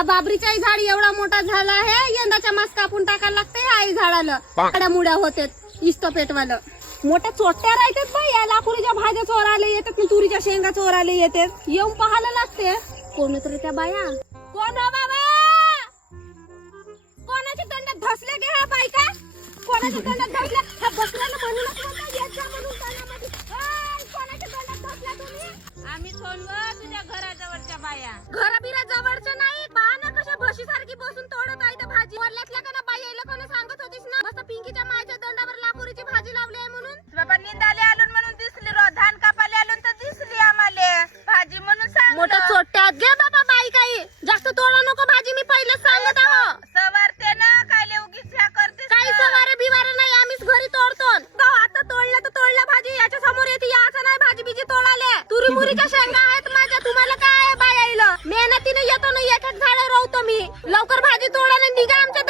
हा बाबरीचाही झाड एवढा मोठा झाला आहे, यंदाच्या मास कापून टाकायला लागतंय आई झाडाला. काड्या मुड्या होतात इस्त पेटवालं. मोठ्या चोट्या राहतात बाई, या लाकुरीच्या भाज्या चोरायला येतात की तुरीच्या शेंगा चोरायला येतात. येऊन पाहायला लागते कोण तरी त्या बाया. कोण हो बाबा? कोणाच्या तोंडात धसले गे हा बायका? कोणाच्या तोंडात धसल्या? हा बकऱ्याला म्हणू नका येत जा म्हणून तोंडामध्ये. कोणाच्या तोंडात धसल्या तुम्ही? आम्ही सोनव तुझ्या घराजवळच्या बाया. घराबिरा जवळचं नाही, पहा ना कशा म्हशीसारखी बसून तोडत आहे भाजी. वरल्यातल्या का ना बाई यायला कोणी सांगत होतीस ना मस्त पिंकीच्या मायच्या तोंडावर लाकुरीची भाजी लावली आहे म्हणून. बाबा निंदाले आलून म्हणून दिसली रो, धान कापाले आलून तर दिसली आम्हाले भाजी म्हणून सांग. मोठ्या चोट्यात घे बाबा बाई, काही जास्त तोडा नको भाजी, मी पहिलेच सांगत आहो. सवारते ना काय उगीच ह्या करते. काही सवारे बिवारे नाही, आम्हीच घरी तोडतो. गाव आता तोडलं तर तोडलं भाजी, याच्या समोर येते याचं नाही भाजी बिजी तोडाले. तुरी मुरीच्या शेंगा आहेत माझ्या, तुम्हाला काय आहे बाई आईला? मेहनतीने येतो ना, एक एक झाड राहतो मी. लवकर भाजी तोडा आणि निघा आमच्या